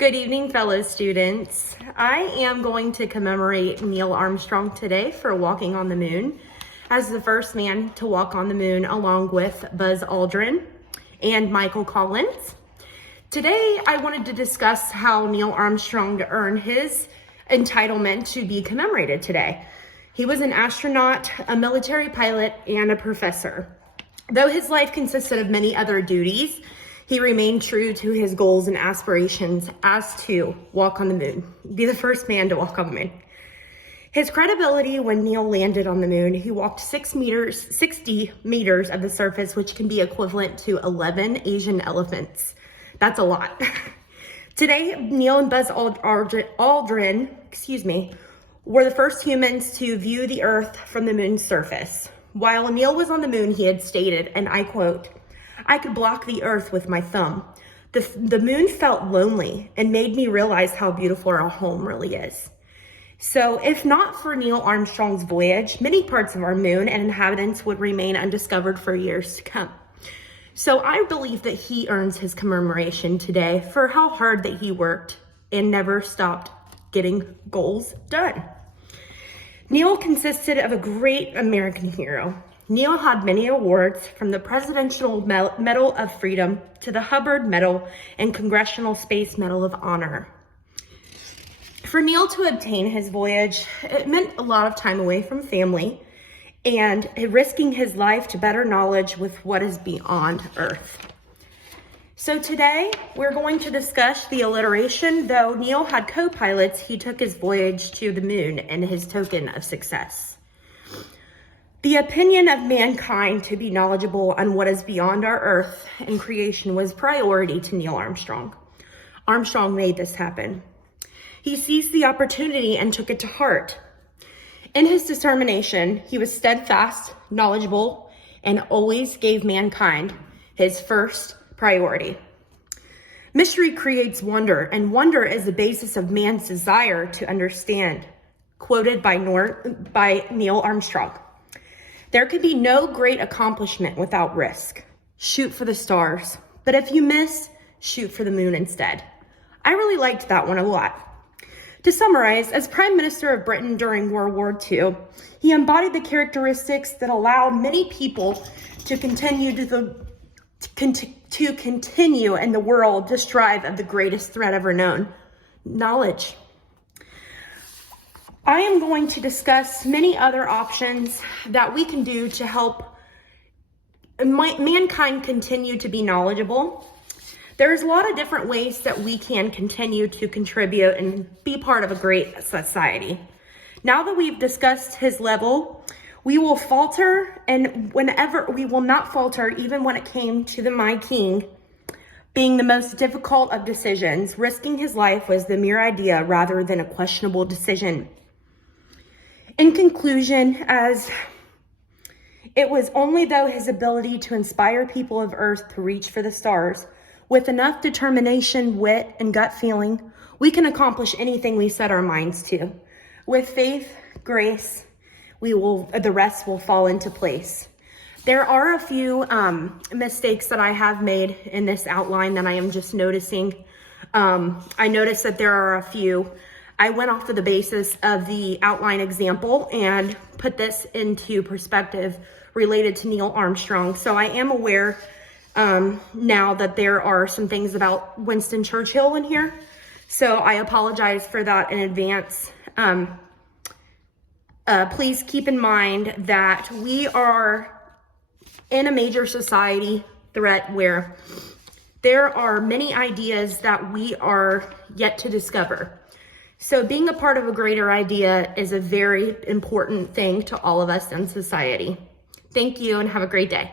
Good evening, fellow students. I am going to commemorate Neil Armstrong today for walking on the moon as the first man to walk on the moon, along with Buzz Aldrin and Michael Collins. Today, I wanted to discuss how Neil Armstrong earned his entitlement to be commemorated today. He was an astronaut, a military pilot, and a professor. Though his life consisted of many other duties, he remained true to his goals and aspirations as to walk on the moon, be the first man to walk on the moon. His credibility when Neil landed on the moon, he walked 60 meters of the surface, which can be equivalent to 11 Asian elephants. That's a lot. Today, Neil and Buzz Aldrin, were the first humans to view the Earth from the moon's surface. While Neil was on the moon, he had stated, and I quote, "I could block the Earth with my thumb. The moon felt lonely and made me realize how beautiful our home really is." So if not for Neil Armstrong's voyage, many parts of our moon and inhabitants would remain undiscovered for years to come. So I believe that he earns his commemoration today for how hard that he worked and never stopped getting goals done. Neil consisted of a great American hero. Neil had many awards, from the Presidential Medal of Freedom to the Hubbard Medal and Congressional Space Medal of Honor. For Neil to obtain his voyage, it meant a lot of time away from family and risking his life to better knowledge with what is beyond Earth. So today, we're going to discuss the alliteration. Though Neil had co-pilots, he took his voyage to the moon and his token of success. The opinion of mankind to be knowledgeable on what is beyond our Earth and creation was priority to Neil Armstrong. Armstrong made this happen. He seized the opportunity and took it to heart. In his determination, he was steadfast, knowledgeable, and always gave mankind his first priority. Mystery creates wonder, and wonder is the basis of man's desire to understand. Quoted by Neil Armstrong. "There could be no great accomplishment without risk. Shoot for the stars, but if you miss, shoot for the moon instead." I really liked that one a lot. To summarize, as Prime Minister of Britain during World War II, he embodied the characteristics that allowed many people to continue in the world to strive of the greatest threat ever known, knowledge. I am going to discuss many other options that we can do to help mankind continue to be knowledgeable. There's a lot of different ways that we can continue to contribute and be part of a great society. Now that we've discussed his level, we will falter, and we will not falter even when it came to the My King being the most difficult of decisions. Risking his life was the mere idea rather than a questionable decision. In conclusion, as it was only though his ability to inspire people of Earth to reach for the stars, with enough determination, wit, and gut feeling, we can accomplish anything we set our minds to. With faith, grace, the rest will fall into place. There are a few mistakes that I have made in this outline that I am just noticing. I noticed that there are a few. I went off of the basis of the outline example and put this into perspective related to Neil Armstrong. So I am aware now that there are some things about Winston Churchill in here. So I apologize for that in advance. Please keep in mind that we are in a major society threat where there are many ideas that we are yet to discover. So being a part of a greater idea is a very important thing to all of us in society. Thank you and have a great day.